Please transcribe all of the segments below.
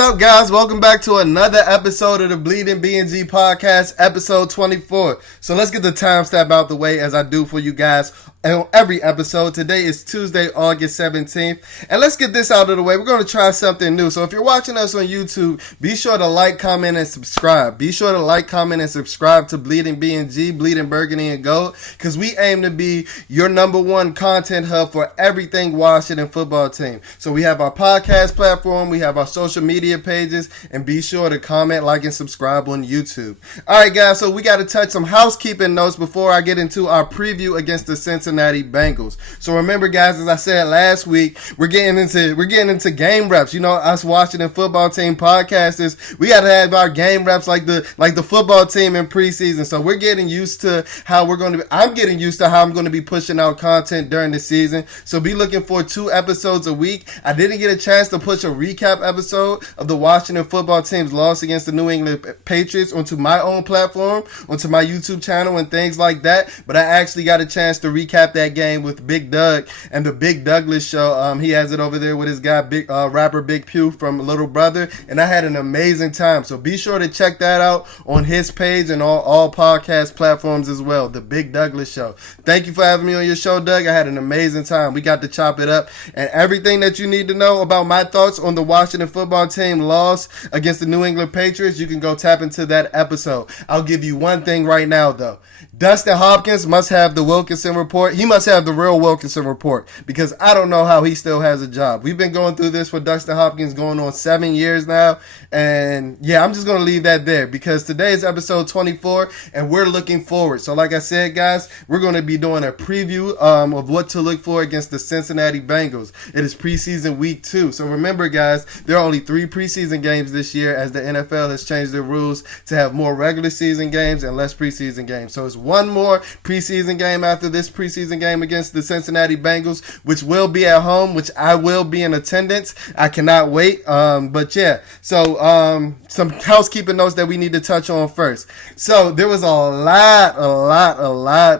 up, guys? Welcome back to another episode of the BnG podcast, episode 24. So let's get the timestamp out the way as I do for you guys on every episode. Today is Tuesday, August 17th. And let's get this out of the way. We're going to try something new. So if you're watching us on YouTube, be sure to like, comment, and subscribe. Be sure to like, comment, and subscribe to Bleeding BnG, Bleeding Burgundy and Gold, because we aim to be your number one content hub for everything Washington football team. So we have our podcast platform, we have our social media pages, and be sure to comment, like, and subscribe on YouTube. All right, guys, so we got to touch some housekeeping notes before I get into our preview against the Cincinnati Bengals. So remember, guys, as I said last week, we're getting into game reps. You know, us Washington football team podcasters, we got to have our game reps like the football team in preseason. So we're getting used to how I'm getting used to how I'm going to be pushing out content during the season. So be looking for 2 episodes a week. I didn't get a chance to push a recap episode of the Washington football team's loss against the New England Patriots onto my own platform, onto my YouTube channel and things like that. But I actually got a chance to recap that game with Big Doug and the Big Douglas Show. He has it over there with his guy, rapper Big Pew from Little Brother. And I had an amazing time. So be sure to check that out on his page and all podcast platforms as well. The Big Douglas Show. Thank you for having me on your show, Doug. I had an amazing time. We got to chop it up. And everything that you need to know about my thoughts on the Washington football team loss against the New England Patriots, you can go tap into that episode. I'll give you one thing right now, though. Dustin Hopkins must have the Wilkinson report. He must have the real Wilkinson report, because I don't know how he still has a job. We've been going through this for Dustin Hopkins going on 7 years now. And yeah, I'm just going to leave that there, because today is episode 24 and we're looking forward. So like I said, guys, we're going to be doing a preview of what to look for against the Cincinnati Bengals. It is preseason week 2. So remember, guys, there are only 3 preseason games this year, as the NFL has changed their rules to have more regular season games and less preseason games. So it's one more preseason game after this preseason game against the Cincinnati Bengals, which will be at home, which I will be in attendance. I cannot wait. But yeah, so some housekeeping notes that we need to touch on first. So there was a lot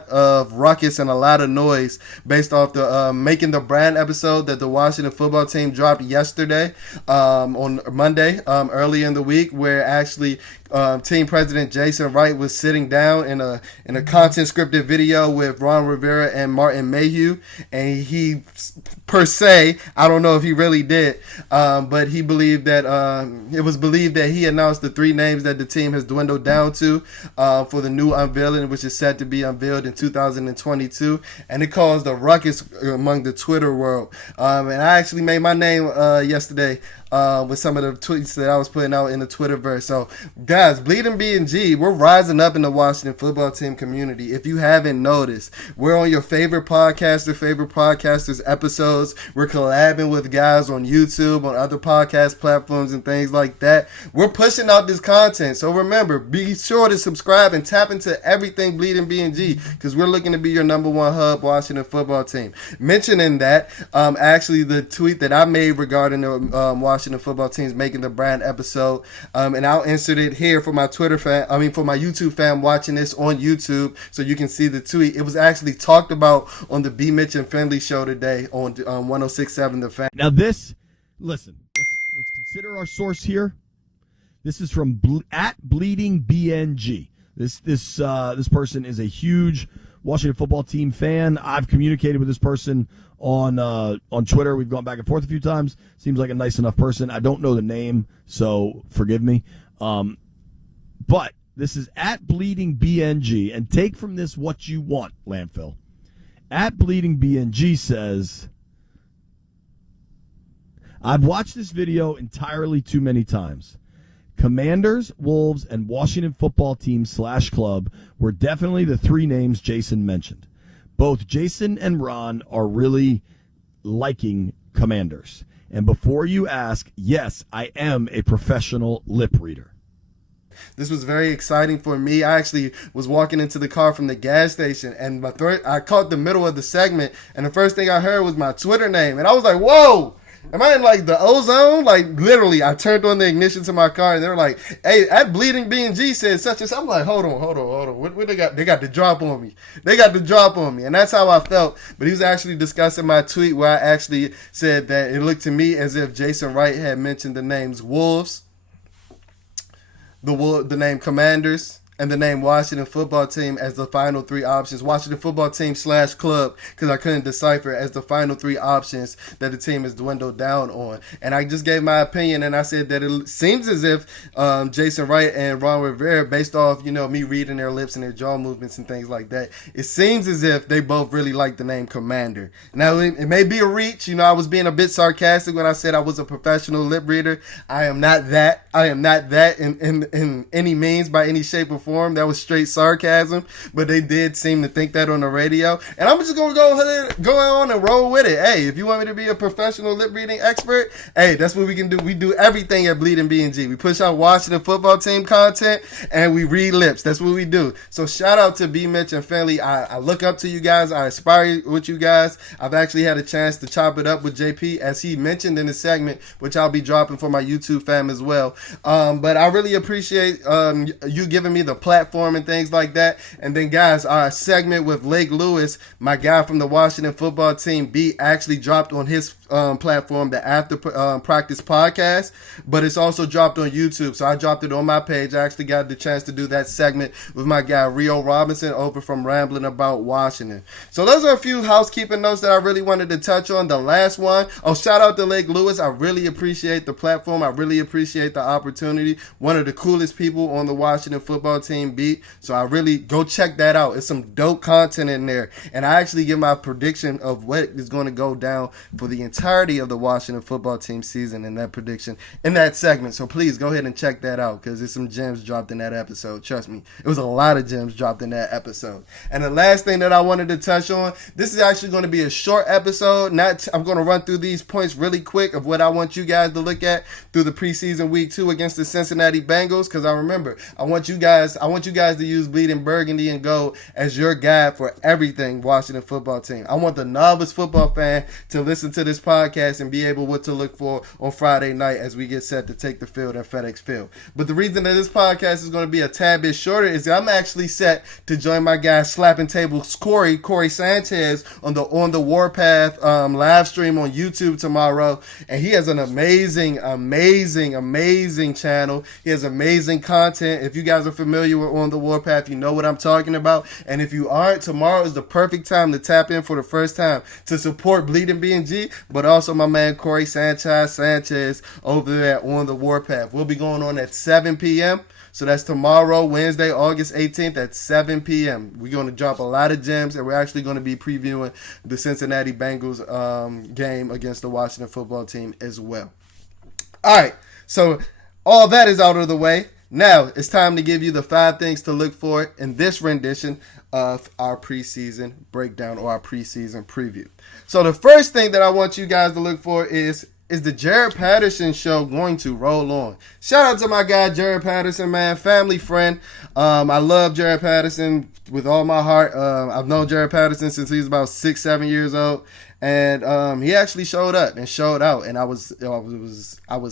of ruckus and a lot of noise based off the Making the Brand episode that the Washington football team dropped yesterday on Monday, early in the week, where actually team president Jason Wright was sitting down in a content scripted video with Ron Rivera and Martin Mayhew, and he, per se, I don't know if he really did, but he believed that it was believed that he announced the 3 names that the team has dwindled down to for the new unveiling, which is set to be unveiled in 2022, and it caused a ruckus among the Twitter world. And I actually made my name yesterday with some of the tweets that I was putting out in the Twitterverse. So, guys, Bleeding BnG, we're rising up in the Washington football team community. If you haven't noticed, we're on your favorite podcasters' episodes. We're collabing with guys on YouTube, on other podcast platforms, and things like that. We're pushing out this content. So remember, be sure to subscribe and tap into everything Bleeding BnG, because we're looking to be your number one hub Washington football team. Mentioning that, actually, the tweet that I made regarding the Washington football team's Making the Brand episode, and I'll insert it here for my for my YouTube fam watching this on YouTube, so you can see the tweet. It was actually talked about on the B. Mitch and Finley show today on 106.7 The Fan. Now listen, let's consider our source here. This is from at Bleeding BnG. This person is a huge Washington football team fan. I've communicated with this person on Twitter. We've gone back and forth a few times. Seems like a nice enough person. I don't know the name, so forgive me. But this is at Bleeding BnG, and take from this what you want, Landfill. At Bleeding BnG says, I've watched this video entirely too many times. Commanders, Wolves, and Washington football team / club were definitely the 3 names Jason mentioned. Both Jason and Ron are really liking Commanders. And before you ask, yes, I am a professional lip reader. This was very exciting for me. I actually was walking into the car from the gas station, and I caught the middle of the segment, and the first thing I heard was my Twitter name, and I was like, whoa! Am I in like the ozone? Like literally, I turned on the ignition to my car and they were like, "Hey, at Bleeding BnG said such and such." I'm like, "Hold on. What they got? They got the drop on me. And that's how I felt. But he was actually discussing my tweet where I actually said that it looked to me as if Jason Wright had mentioned the names Wolves, the name Commanders, and the name Washington Football Team as the final three options. Washington Football Team / club, because I couldn't decipher, as the final three options that the team has dwindled down on. And I just gave my opinion, and I said that it seems as if Jason Wright and Ron Rivera, based off, me reading their lips and their jaw movements and things like that, it seems as if they both really like the name Commander. Now, it may be a reach. I was being a bit sarcastic when I said I was a professional lip reader. I am not that. In any means, by any shape or form. That was straight sarcasm, but they did seem to think that on the radio. And I'm just going to go on and roll with it. Hey, if you want me to be a professional lip reading expert, hey, that's what we can do. We do everything at Bleeding BnG. We push out Washington Football Team content and we read lips. That's what we do. So shout out to B. Mitch and Finley. I look up to you guys. I aspire with you guys. I've actually had a chance to chop it up with JP, as he mentioned in the segment, which I'll be dropping for my YouTube fam as well. But I really appreciate you giving me the platform and things like that. And then, guys, our segment with Lake Lewis, my guy from the Washington Football Team beat, actually dropped on his platform, the After Practice podcast, but it's also dropped on YouTube. So I dropped it on my page. I actually got the chance to do that segment with my guy Rio Robinson over from Rambling About Washington. So those are a few housekeeping notes that I really wanted to touch on. The last one, shout out to Lake Lewis. I really appreciate the platform. I really appreciate the opportunity. One of the coolest people on the Washington Football Team beat. So I really go check that out. It's some dope content in there. And I actually give my prediction of what is going to go down for the entirety of the Washington Football Team season in that prediction, in that segment. So please go ahead and check that out, because there's some gems dropped in that episode. Trust me, it was a lot of gems dropped in that episode. And the last thing that I wanted to touch on, this is actually going to be a short episode. I'm going to run through these points really quick of what I want you guys to look at through the preseason week 2 against the Cincinnati Bengals, because I want you guys to use Bleeding Burgundy and Gold as your guide for everything Washington Football Team. I want the novice football fan to listen to this podcast and be able what to look for on Friday night as we get set to take the field at FedEx Field. But the reason that this podcast is going to be a tad bit shorter is that I'm actually set to join my guy Slapping Tables Corey Sanchez on the Warpath live stream on YouTube tomorrow, and he has an amazing channel. He has amazing content. If you guys are familiar with On the Warpath, you know what I'm talking about. And if you aren't, tomorrow is the perfect time to tap in for the first time to support Bleeding BnG, but also my man Corey Sanchez over there On the Warpath. We'll be going on at 7 p.m. So that's tomorrow, Wednesday, August 18th at 7 p.m. We're going to drop a lot of gems, and we're actually going to be previewing the Cincinnati Bengals game against the Washington Football Team as well. All right, so all that is out of the way. Now, it's time to give you the 5 things to look for in this rendition of our preseason breakdown or our preseason preview. So the first thing that I want you guys to look for is the Jared Patterson show going to roll on? Shout out to my guy, Jared Patterson, man, family friend. I love Jared Patterson with all my heart. I've known Jared Patterson since he was about 6-7 years old. And he actually showed up and showed out, and I was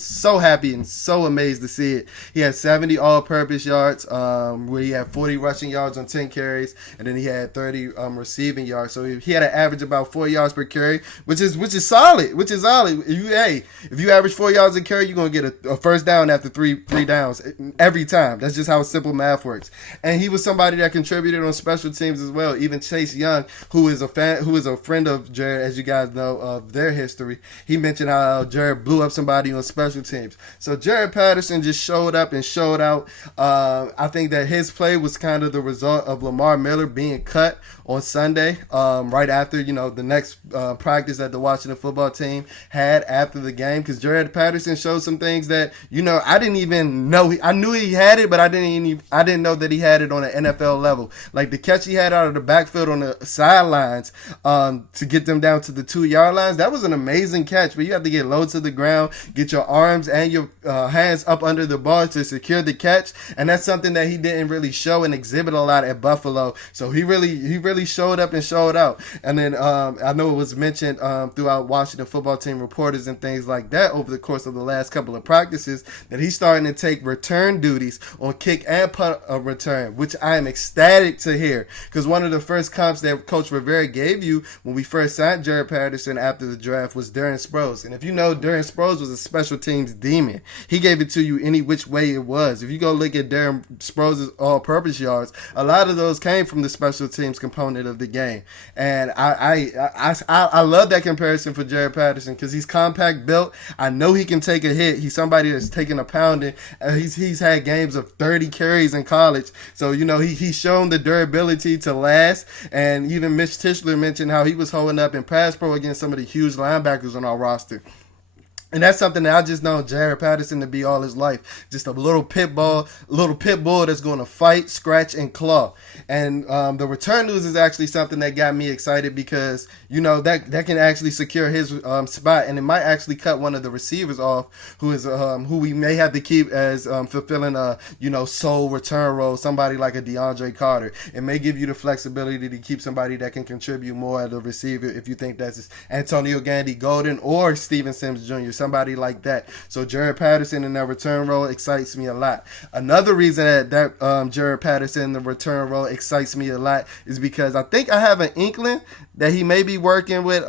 so happy and so amazed to see it. He had 70 all-purpose yards, where he had 40 rushing yards on 10 carries, and then he had 30 receiving yards. So he had an average about 4 yards per carry, which is solid. If you average 4 yards a carry, you're gonna get a first down after three downs every time. That's just how simple math works. And he was somebody that contributed on special teams as well. Even Chase Young, who is a friend of Jared, as you guys know of their history, he mentioned how Jared blew up somebody on special teams. So Jared Patterson just showed up and showed out. I think that his play was kind of the result of Lamar Miller being cut on Sunday, right after the next practice that the Washington Football Team had after the game, because Jared Patterson showed some things that I didn't even know. I knew he had it, but I didn't know that he had it on an NFL level. Like the catch he had out of the backfield on the sidelines to get them down to to the 2-yard lines. That was an amazing catch, but you have to get low to the ground, get your arms and your hands up under the bar to secure the catch, and that's something that he didn't really show and exhibit a lot at Buffalo. So he really showed up and showed out. And then I know it was mentioned throughout Washington football team reporters and things like that over the course of the last couple of practices that he's starting to take return duties on kick and punt return, which I am ecstatic to hear, because one of the first comps that Coach Rivera gave you when we first signed Jared Patterson after the draft was Darren Sproles. And if you know, Darren Sproles was a special teams demon. He gave it to you any which way it was. If you go look at Darren Sproles' all-purpose yards, a lot of those came from the special teams component of the game. And I love that comparison for Jared Patterson because he's compact built. I know he can take a hit. He's somebody that's taking a pounding. He's had games of 30 carries in college. So, you know, he's shown the durability to last. And even Mitch Tischler mentioned how he was holding up in pass pro against some of the huge linebackers on our roster. And that's something that I just know Jared Patterson to be all his life. Just a little pit bull that's going to fight, scratch, and claw. And the return news is actually something that got me excited because, you know, that can actually secure his spot. And it might actually cut one of the receivers off who we may have to keep as fulfilling a, you know, sole return role, somebody like a DeAndre Carter. It may give you the flexibility to keep somebody that can contribute more as a receiver if you think that's Antonio Gandy Golden or Steven Sims Jr., somebody like that. So Jared Patterson in that return role excites me a lot. Another reason that Jared Patterson in the return role excites me a lot is because I think I have an inkling that he may be working with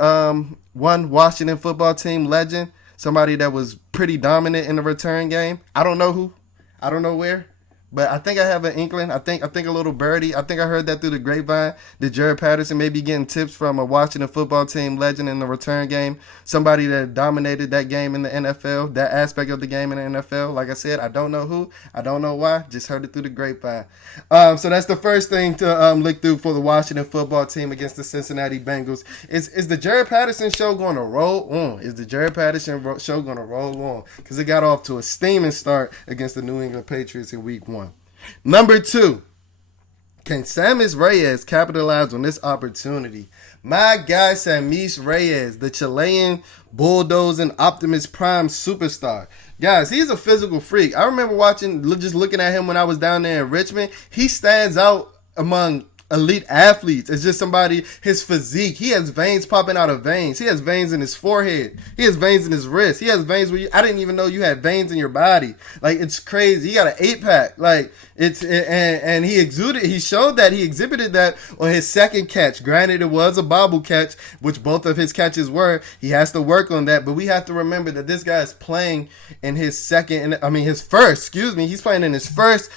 one Washington football team legend, somebody that was pretty dominant in the return game. I don't know who. I don't know where. But I think I have an inkling. I think a little birdie. I think I heard that through the grapevine that Jared Patterson may be getting tips from a Washington football team legend in the return game, somebody that dominated that game in the NFL, that aspect of the game in the NFL. Like I said, I don't know who. I don't know why. Just heard it through the grapevine. So that's the first thing to look through for the Washington football team against the Cincinnati Bengals. Is the Jared Patterson show going to roll on? Is the Jared Patterson show going to roll on? Because it got off to a steaming start against the New England Patriots in Week 1. Number 2, can Sammis Reyes capitalize on this opportunity? My guy Sammis Reyes, the Chilean bulldozing Optimus Prime superstar. Guys, he's a physical freak. I remember just looking at him when I was down there in Richmond. He stands out among elite athletes. It's just somebody, his physique. He has veins popping out of veins. He has veins in his forehead. He has veins in his wrist. He has veins where I didn't even know you had veins in your body. Like, it's crazy. He got an 8-pack. Like, and he showed that, he exhibited that on his second catch. Granted, it was a bobble catch, which both of his catches were. He has to work on that, but we have to remember that this guy is playing in his first, he's playing in his first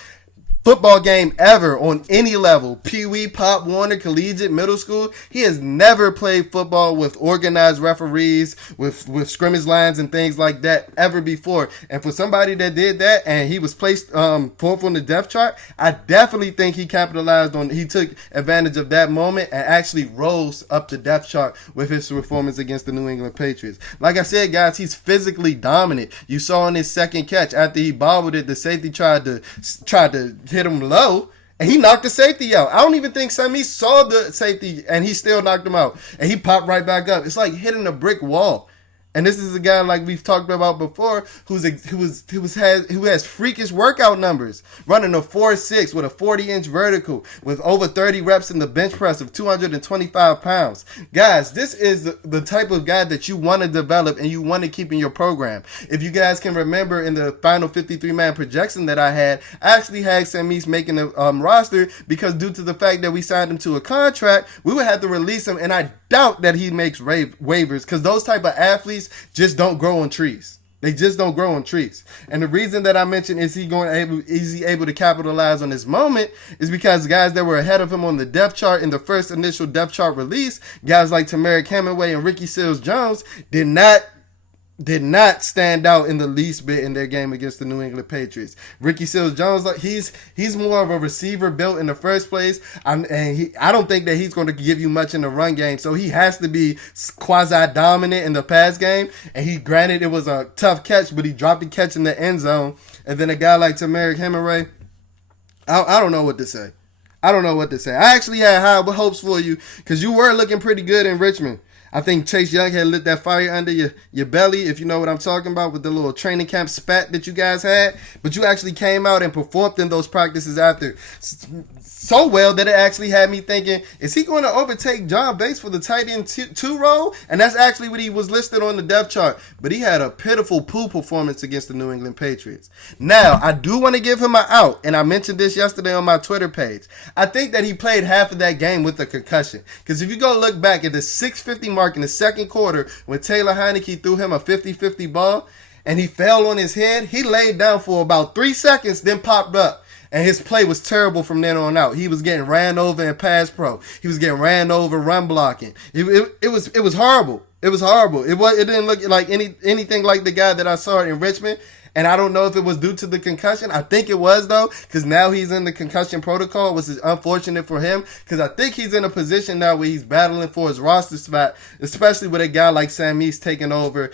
football game ever on any level. Pee-wee, Pop Warner, collegiate, middle school. He has never played football with organized referees, with scrimmage lines and things like that ever before. And for somebody that did that and he was placed fourth on the depth chart, I definitely think he took advantage of that moment and actually rose up the depth chart with his performance against the New England Patriots. Like I said, guys, he's physically dominant. You saw in his second catch after he bobbled it, the safety tried to hit him low, and he knocked the safety out. I don't even think Sammy saw the safety, and he still knocked him out. And he popped right back up. It's like hitting a brick wall. And this is a guy like we've talked about before who has freakish workout numbers, running a 4.6 with a 40-inch vertical with over 30 reps in the bench press of 225 pounds. Guys, this is the type of guy that you want to develop and you want to keep in your program. If you guys can remember in the final 53-man projection that I actually had Sammis making the roster because due to the fact that we signed him to a contract, we would have to release him, and I doubt that he makes waivers because those type of athletes just don't grow on trees. They just don't grow on trees. And the reason that I mentioned is he able to capitalize on this moment is because guys that were ahead of him on the depth chart in the first initial depth chart release, guys like Tamarick Hemingway and Ricky Seals-Jones did not stand out in the least bit in their game against the New England Patriots. Ricky Seals-Jones, he's more of a receiver built in the first place, I don't think that he's going to give you much in the run game, so he has to be quasi-dominant in the pass game, and granted it was a tough catch, but he dropped the catch in the end zone, and then a guy like Tamarick Hemingway, I don't know what to say. I actually had high hopes for you because you were looking pretty good in Richmond. I think Chase Young had lit that fire under your belly, if you know what I'm talking about, with the little training camp spat that you guys had. But you actually came out and performed in those practices after so well that it actually had me thinking, is he going to overtake John Bates for the tight end 2 role? And that's actually what he was listed on the depth chart. But he had a pitiful poo performance against the New England Patriots. Now, I do want to give him an out, and I mentioned this yesterday on my Twitter page. I think that he played half of that game with a concussion. Because if you go look back at the 6:50 mark in the second quarter, when Taylor Heineke threw him a 50-50 ball, and he fell on his head, he laid down for about 3 seconds, then popped up. And his play was terrible from then on out. He was getting ran over in pass pro. He was getting ran over run blocking. It was horrible. It was horrible. It didn't look like anything like the guy that I saw in Richmond. And I don't know if it was due to the concussion. I think it was, though, because now he's in the concussion protocol, which is unfortunate for him, because I think he's in a position now where he's battling for his roster spot, especially with a guy like Sam Meese taking over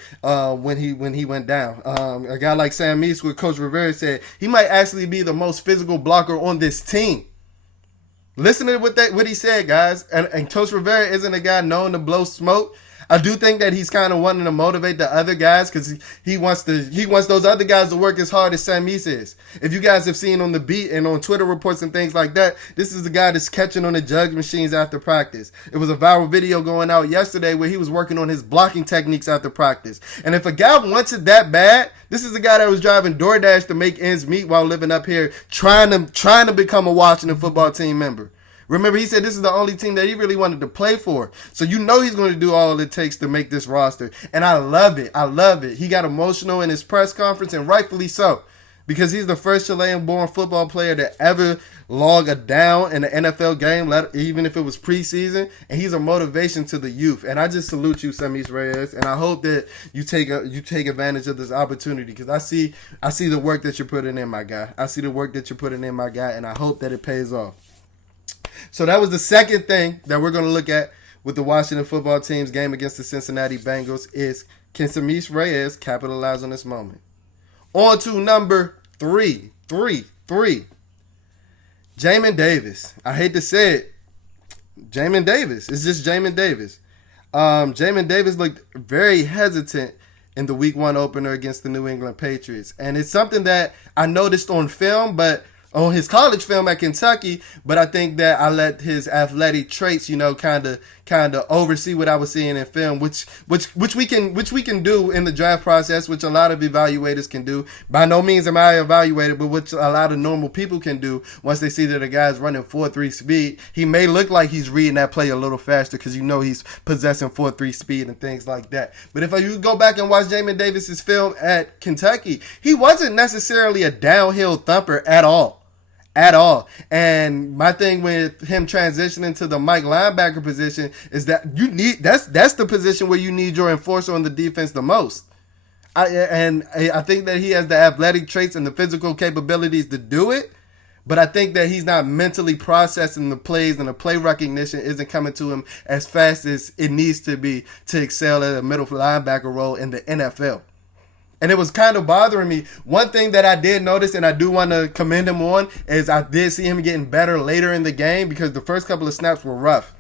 when he went down. A guy like Sam Meese, what Coach Rivera said, he might actually be the most physical blocker on this team. Listen to what he said, guys. And Coach Rivera isn't a guy known to blow smoke. I do think that he's kind of wanting to motivate the other guys because he wants those other guys to work as hard as Sam Meese is. If you guys have seen on the beat and on Twitter reports and things like that, this is the guy that's catching on the jug machines after practice. It was a viral video going out yesterday where he was working on his blocking techniques after practice. And if a guy wants it that bad, this is the guy that was driving DoorDash to make ends meet while living up here, trying to become a Washington football team member. Remember, he said this is the only team that he really wanted to play for. So you know he's going to do all it takes to make this roster. And I love it. I love it. He got emotional in his press conference, and rightfully so, because he's the first Chilean-born football player to ever log a down in an NFL game, even if it was preseason. And he's a motivation to the youth. And I just salute you, Samis Reyes. And I hope that you take advantage of this opportunity, because I see the work that you're putting in, my guy. I see the work that you're putting in, my guy, and I hope that it pays off. So that was the second thing that we're going to look at with the Washington football team's game against the Cincinnati Bengals is, can Samis Reyes capitalize on this moment? On to number three. Jamin Davis. I hate to say it. Jamin Davis. It's just Jamin Davis. Jamin Davis looked very hesitant in the Week 1 opener against the New England Patriots. And it's something that I noticed on film, but on his college film at Kentucky, but I think that I let his athletic traits, kind of oversee what I was seeing in film, which we can do in the draft process, which a lot of evaluators can do. By no means am I evaluated, but which a lot of normal people can do once they see that a guy's running 4.3 speed. He may look like he's reading that play a little faster because he's possessing 4.3 speed and things like that. But if you go back and watch Jamin Davis's film at Kentucky, he wasn't necessarily a downhill thumper at all. And my thing with him transitioning to the Mike linebacker position is that that's the position where you need your enforcer on the defense the most. I think that he has the athletic traits and the physical capabilities to do it, but I think that he's not mentally processing the plays, and the play recognition isn't coming to him as fast as it needs to be to excel at a middle linebacker role in the NFL. And it was kind of bothering me. One thing that I did notice, and I do want to commend him on, is I did see him getting better later in the game, because the first couple of snaps were rough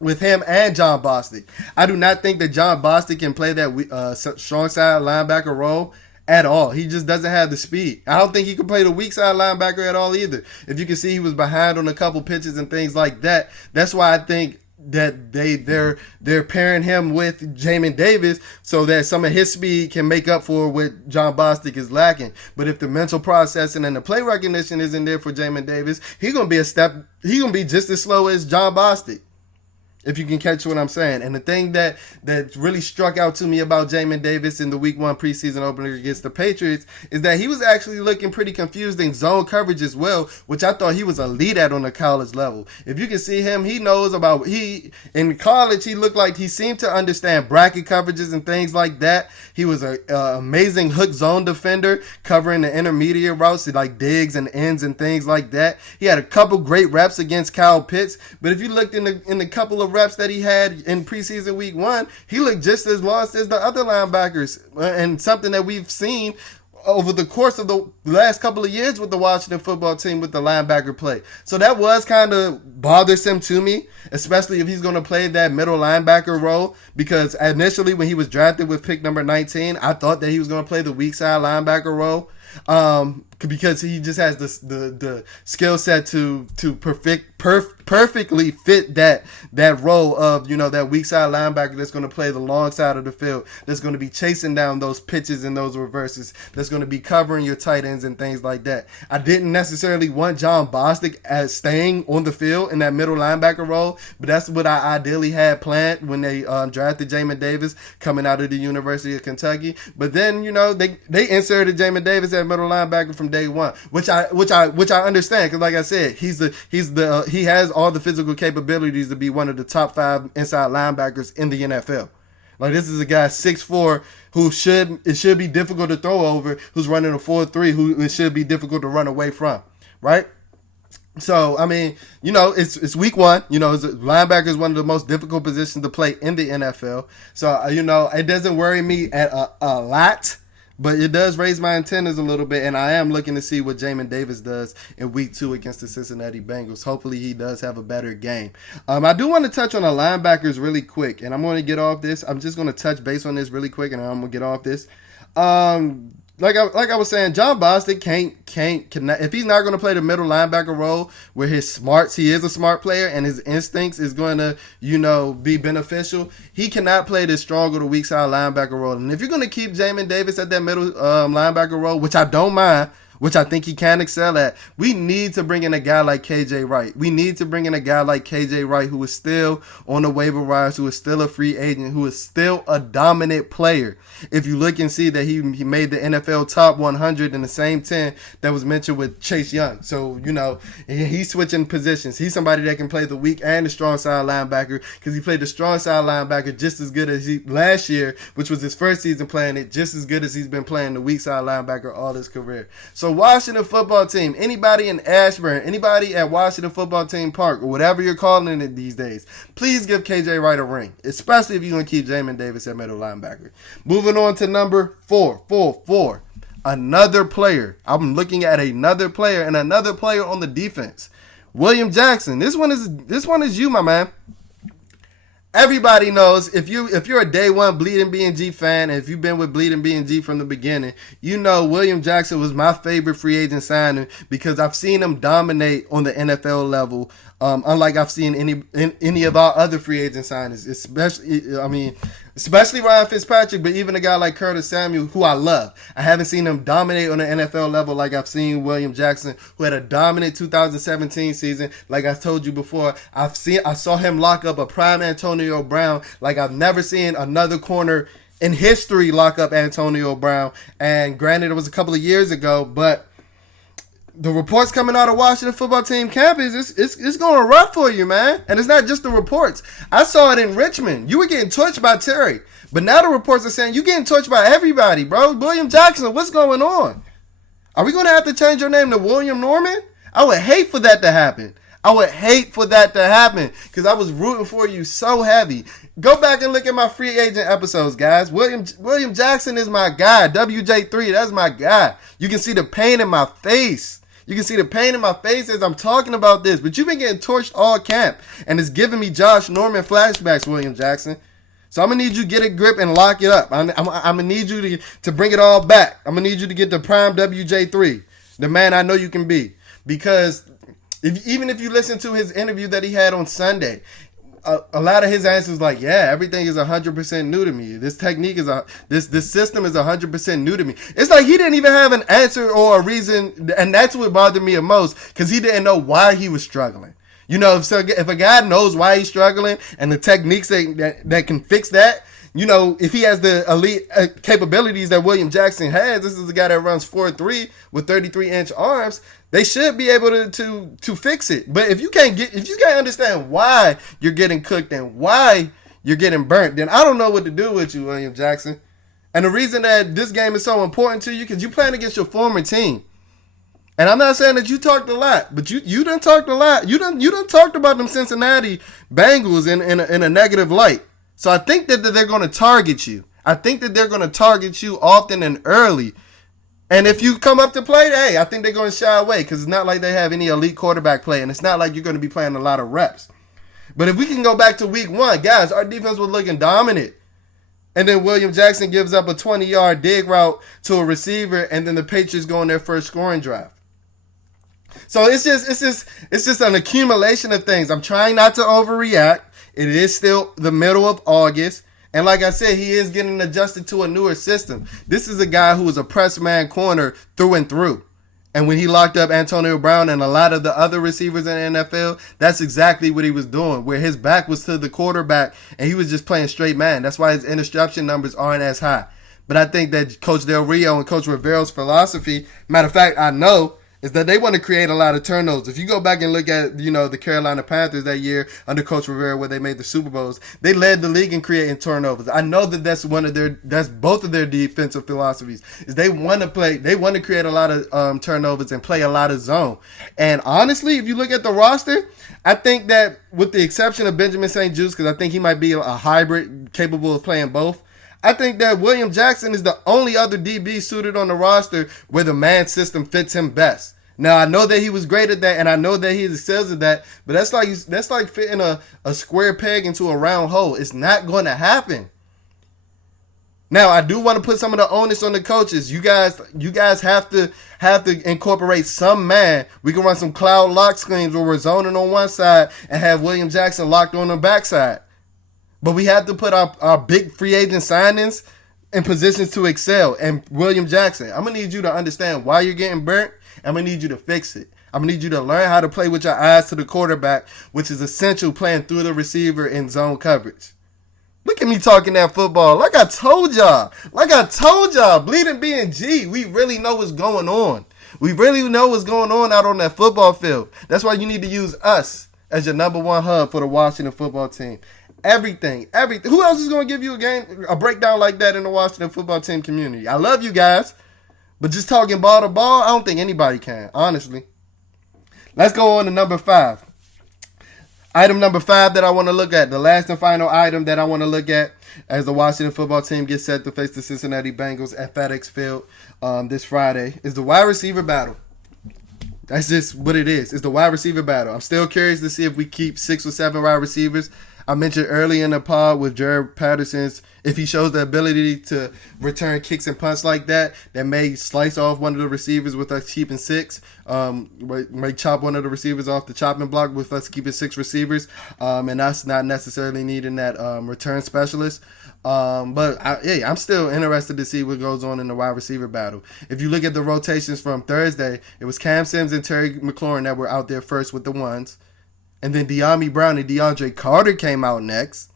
with him and John Bostic. I do not think that John Bostic can play that strong side linebacker role at all. He just doesn't have the speed. I don't think he can play the weak side linebacker at all either. If you can see, he was behind on a couple pitches and things like that. That's why I think that they're pairing him with Jamin Davis so that some of his speed can make up for what John Bostic is lacking. But if the mental processing and the play recognition isn't there for Jamin Davis, he's gonna be just as slow as John Bostic, if you can catch what I'm saying. And the thing that really struck out to me about Jamin Davis in the Week 1 preseason opener against the Patriots is that he was actually looking pretty confused in zone coverage as well, which I thought he was elite at on the college level. If you can see him, in college, he looked like he seemed to understand bracket coverages and things like that. He was an amazing hook zone defender, covering the intermediate routes like digs and ends and things like that. He had a couple great reps against Kyle Pitts, but if you looked in the couple of reps that he had in preseason Week 1, he looked just as lost as the other linebackers, and something that we've seen over the course of the last couple of years with the Washington football team with the linebacker play. So that was kind of bothersome to me, especially if he's going to play that middle linebacker role, because initially when he was drafted with pick number 19, I thought that he was going to play the weak side linebacker role. Because he just has the skill set to perfectly fit that role of, that weak side linebacker that's going to play the long side of the field, that's going to be chasing down those pitches and those reverses, that's going to be covering your tight ends and things like that. I didn't necessarily want John Bostic as staying on the field in that middle linebacker role, but that's what I ideally had planned when they drafted Jamin Davis coming out of the University of Kentucky. But then, they inserted Jamin Davis at middle linebacker from day one, which I understand, because like I said, he has all the physical capabilities to be one of the top 5 inside linebackers in the NFL. Like, this is a guy 6'4" who it should be difficult to throw over, who's running a 4.3, who it should be difficult to run away from, right? So, I mean, it's week 1. Linebacker is one of the most difficult positions to play in the NFL. So, it doesn't worry me a lot. But it does raise my antennas a little bit, and I am looking to see what Jamin Davis does in week 2 against the Cincinnati Bengals. Hopefully he does have a better game. I do want to touch on the linebackers really quick, and I'm going to get off this. I'm just going to touch base on this really quick, and I'm going to get off this. Like I was saying, John Bostic can't if he's not going to play the middle linebacker role where he is a smart player and his instincts is going to, be beneficial. He cannot play the strong or the weak side linebacker role. And if you're going to keep Jamin Davis at that middle linebacker role, which I don't mind, which I think he can excel at, we need to bring in a guy like KJ Wright. We need to bring in a guy like KJ Wright, who is still on the waiver wires, who is still a free agent, who is still a dominant player. If you look and see that he made the NFL top 100 in the same 10 that was mentioned with Chase Young. So, he's switching positions. He's somebody that can play the weak and the strong side linebacker, because he played the strong side linebacker just as good as he last year, which was his first season playing it, just as good as he's been playing the weak side linebacker all his career. So Washington football team, anybody in Ashburn, anybody at Washington football team park, or whatever you're calling it these days, please give KJ Wright a ring, especially if you're going to keep Jamin Davis at middle linebacker. Moving on to number 4. Another player. I'm looking at another player and another player on the defense. William Jackson. This one is you, my man. Everybody knows, if you're a day one Bleeding BnG fan, and if you've been with Bleeding BnG from the beginning, William Jackson was my favorite free agent signing, because I've seen him dominate on the NFL level, unlike I've seen any of our other free agent signings, especially Ryan Fitzpatrick, but even a guy like Curtis Samuel, who I love. I haven't seen him dominate on the NFL level like I've seen William Jackson, who had a dominant 2017 season. Like I told you before, I saw him lock up a prime Antonio Brown like I've never seen another corner in history lock up Antonio Brown. And granted, it was a couple of years ago, but the reports coming out of Washington football team camp is it's going rough for you, man. And it's not just the reports. I saw it in Richmond. You were getting torched by Terry. But now the reports are saying you're getting torched by everybody, bro. William Jackson, what's going on? Are we going to have to change your name to William Norman? I would hate for that to happen. Because I was rooting for you so heavy. Go back and look at my free agent episodes, guys. William Jackson is my guy. WJ3, that's my guy. You can see the pain in my face. As I'm talking about this. But you've been getting torched all camp. And it's giving me Josh Norman flashbacks, William Jackson. So I'm going to need you to get a grip and lock it up. I'm going to need you to bring it all back. I'm going to need you to get the prime WJ3. The man I know you can be. Because even if you listen to his interview that he had on Sunday, a lot of his answers like, yeah, everything is 100% new to me. This technique is this system is 100% new to me. It's like he didn't even have an answer or a reason, and that's what bothered me the most, because he didn't know why he was struggling. If a guy knows why he's struggling and the techniques that can fix that, if he has the elite capabilities that William Jackson has, this is a guy that runs 4.3 with 33-inch arms. They should be able to fix it. But if you can't understand why you're getting cooked and why you're getting burnt, then I don't know what to do with you, William Jackson. And the reason that this game is so important to you, because you playing against your former team. And I'm not saying that you talked a lot, but you done talked a lot. You done talked about them Cincinnati Bengals in a negative light. So I think that they're going to target you. I think that they're going to target you often and early And if you come up to play, hey, I think they're going to shy away because it's not like they have any elite quarterback play, and it's not like you're going to be playing a lot of reps. But if we can go back to week 1, guys, our defense was looking dominant. And then William Jackson gives up a 20-yard dig route to a receiver, and then the Patriots go on their first scoring drive. So it's just an accumulation of things. I'm trying not to overreact. It is still the middle of August. And like I said, he is getting adjusted to a newer system. This is a guy who was a press man corner through and through. And when he locked up Antonio Brown and a lot of the other receivers in the NFL, that's exactly what he was doing, where his back was to the quarterback and he was just playing straight man. That's why his interception numbers aren't as high. But I think that Coach Del Rio and Coach Rivero's philosophy, matter of fact, I know, is that they want to create a lot of turnovers. If you go back and look at, the Carolina Panthers that year under Coach Rivera where they made the Super Bowls, they led the league in creating turnovers. I know that that's both of their defensive philosophies. Is they want to create a lot of turnovers and play a lot of zone. And honestly, if you look at the roster, I think that with the exception of Benjamin St-Juste, because I think he might be a hybrid capable of playing both, I think that William Jackson is the only other DB suited on the roster where the man system fits him best. Now, I know that he was great at that, and I know that he excels at that, but that's like fitting a square peg into a round hole. It's not going to happen. Now, I do want to put some of the onus on the coaches. You guys have to incorporate some man. We can run some cloud lock schemes where we're zoning on one side and have William Jackson locked on the backside. But we have to put our big free agent signings in positions to excel. And William Jackson, I'm going to need you to understand why you're getting burnt. I'm going to need you to fix it. I'm going to need you to learn how to play with your eyes to the quarterback, which is essential playing through the receiver in zone coverage. Look at me talking that football. Like I told y'all, Bleeding BnG, we really know what's going on. We really know what's going on out on that football field. That's why you need to use us as your number one hub for the Washington football team. Everything. Who else is going to give you a breakdown like that in the Washington football team community? I love you guys. But just talking ball to ball, I don't think anybody can, honestly. Let's go on to number 5. Item number 5 that I want to look at, the last and final item that I want to look at as the Washington football team gets set to face the Cincinnati Bengals at FedEx Field this Friday, is the wide receiver battle. That's just what it is. It's the wide receiver battle. I'm still curious to see if we keep 6 or 7 wide receivers. I mentioned early in the pod with Jared Patterson's, if he shows the ability to return kicks and punts like that may slice off one of the receivers with us keeping 6, may chop one of the receivers off the chopping block with us keeping 6 receivers, and us not necessarily needing that return specialist. But I'm still interested to see what goes on in the wide receiver battle. If you look at the rotations from Thursday, it was Cam Sims and Terry McLaurin that were out there first with the ones. And then De'Ami Brown and DeAndre Carter came out next.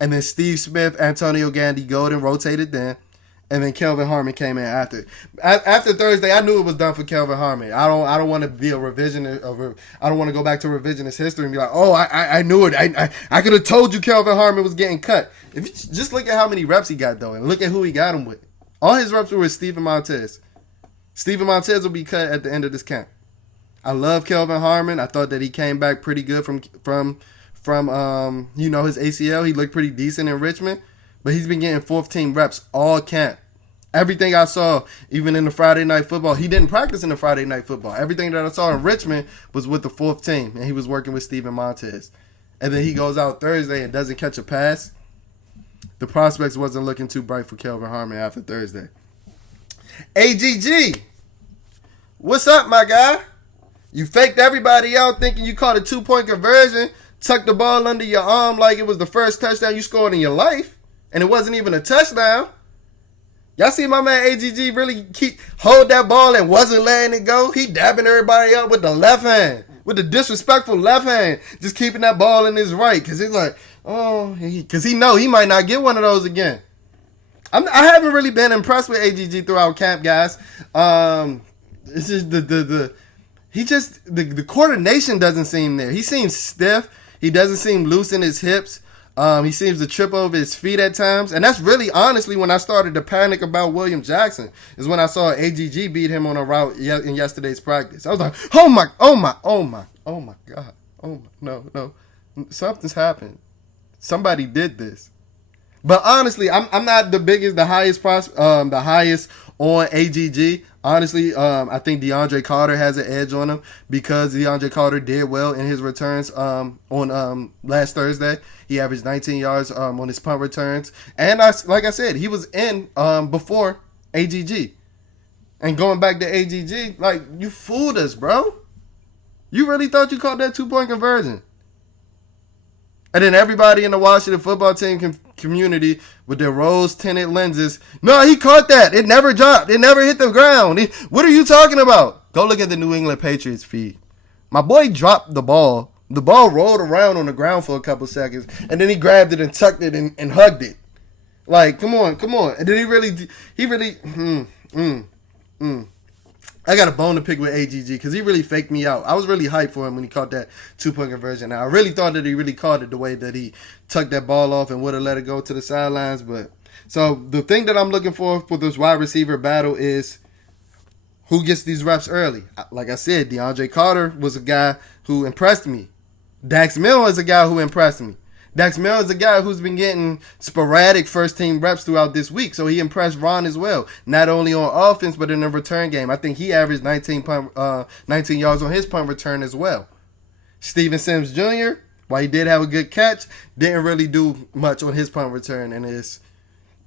And then Steve Smith, Antonio Gandy Golden rotated then. And then Kelvin Harmon came in after. After Thursday, I knew it was done for Kelvin Harmon. I don't want to be a revisionist. I don't want to go back to revisionist history and be like, oh, I knew it. I could have told you Kelvin Harmon was getting cut. If you just look at how many reps he got, though, and look at who he got him with. All his reps were with Steven Montez. Steven Montez will be cut at the end of this camp. I love Kelvin Harmon. I thought that he came back pretty good from his ACL. He looked pretty decent in Richmond, but he's been getting 14 reps all camp. Everything I saw, even in the Friday night football, he didn't practice in the Friday night football. Everything that I saw in Richmond was with the 4th team, and he was working with Steven Montez. And then he goes out Thursday and doesn't catch a pass. The prospects wasn't looking too bright for Kelvin Harmon after Thursday. AGG, what's up, my guy? You faked everybody out thinking you caught a 2-point conversion, tucked the ball under your arm like it was the first touchdown you scored in your life, and it wasn't even a touchdown. Y'all see my man AGG really hold that ball and wasn't letting it go? He dabbing everybody up with the left hand, with the disrespectful left hand, just keeping that ball in his right, because he's like, because he know he might not get one of those again. I haven't really been impressed with AGG throughout camp, guys. It's just the coordination doesn't seem there. He seems stiff. He doesn't seem loose in his hips. He seems to trip over his feet at times. And that's really, honestly, when I started to panic about William Jackson, is when I saw AGG beat him on a route in yesterday's practice. I was like, oh my God. No. Something's happened. Somebody did this. But honestly, I'm not the highest on AGG. Honestly, I think DeAndre Carter has an edge on him because DeAndre Carter did well in his returns on last Thursday. He averaged 19 yards on his punt returns. And like I said, he was in before AGG. And going back to AGG, like, you fooled us, bro. You really thought you caught that 2-point conversion. And then everybody in the Washington football team community with their rose-tinted lenses, no, he caught that. It never dropped. It never hit the ground. What are you talking about? Go look at the New England Patriots feed. My boy dropped the ball. The ball rolled around on the ground for a couple seconds, and then he grabbed it and tucked it and hugged it. Like, come on. And then he really, I got a bone to pick with AGG because he really faked me out. I was really hyped for him when he caught that 2-point conversion. Now, I really thought that he really caught it the way that he tucked that ball off and would have let it go to the sidelines. But so the thing that I'm looking for this wide receiver battle is who gets these reps early. Like I said, DeAndre Carter was a guy who impressed me. Dax Milne is a guy who impressed me. Dax Milne is a guy who's been getting sporadic first-team reps throughout this week, so he impressed Ron as well, not only on offense but in the return game. I think he averaged 19 yards on his punt return as well. Steven Sims Jr., while he did have a good catch, didn't really do much on his punt return, and it's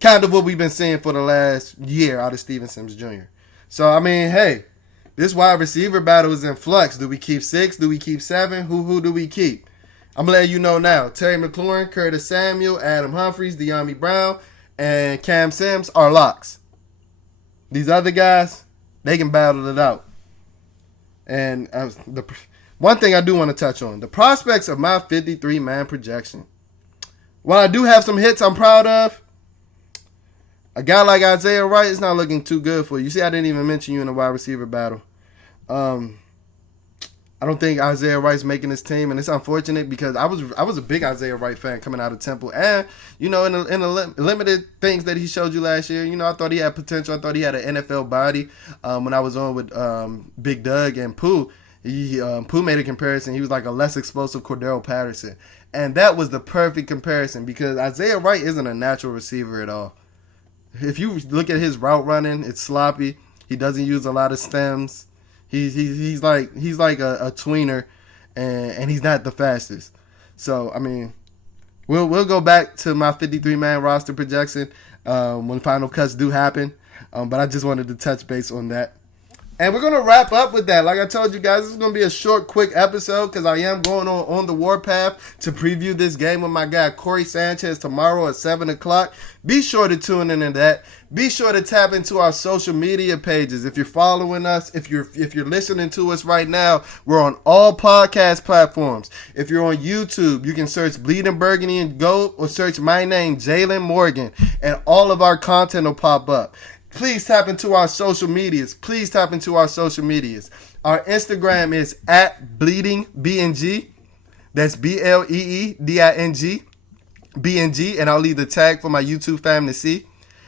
kind of what we've been seeing for the last year out of Steven Sims Jr. So, I mean, hey, this wide receiver battle is in flux. Do we keep 6? Do we keep 7? Who do we keep? I'm letting you know now. Terry McLaurin, Curtis Samuel, Adam Humphries, De'Ami Brown, and Cam Sims are locks. These other guys, they can battle it out. And the one thing I do want to touch on, the prospects of my 53-man projection. While I do have some hits I'm proud of, a guy like Isaiah Wright is not looking too good for you. See, I didn't even mention you in the wide receiver battle. I don't think Isaiah Wright's making this team, and it's unfortunate because I was a big Isaiah Wright fan coming out of Temple, and in the limited things that he showed you last year, I thought he had potential. I thought he had an NFL body. When I was on with Big Doug and Pooh, Pooh made a comparison. He was like a less explosive Cordero Patterson, and that was the perfect comparison because Isaiah Wright isn't a natural receiver at all. If you look at his route running, it's sloppy. He doesn't use a lot of stems. He's like a tweener, and he's not the fastest. So I mean, we'll go back to my 53-man roster projection when final cuts do happen. But I just wanted to touch base on that. And we're going to wrap up with that. Like I told you guys, this is going to be a short, quick episode because I am going on the warpath to preview this game with my guy Corey Sanchez tomorrow at 7 o'clock. Be sure to tune into that. Be sure to tap into our social media pages. If you're following us, if you're listening to us right now, we're on all podcast platforms. If you're on YouTube, you can search Bleeding Burgundy and Gold or search my name, Jalen Morgan, and all of our content will pop up. Please tap into our social medias. Our Instagram is at Bleeding BnG. That's BLEEDING BnG, and I'll leave the tag for my YouTube fam to see.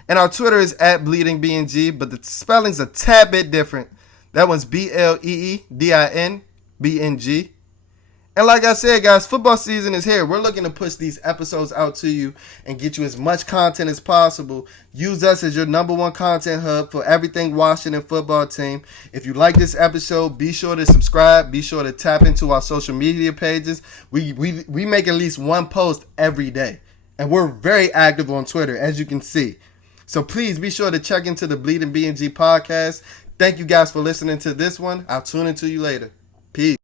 And our Twitter is at Bleeding BnG, but the spelling's a tad bit different. That one's BLEEDIN BnG. And like I said, guys, football season is here. We're looking to push these episodes out to you and get you as much content as possible. Use us as your number one content hub for everything Washington football team. If you like this episode, be sure to subscribe. Be sure to tap into our social media pages. We make at least one post every day. And we're very active on Twitter, as you can see. So please be sure to check into the Bleeding BnG podcast. Thank you guys for listening to this one. I'll tune into you later. Peace.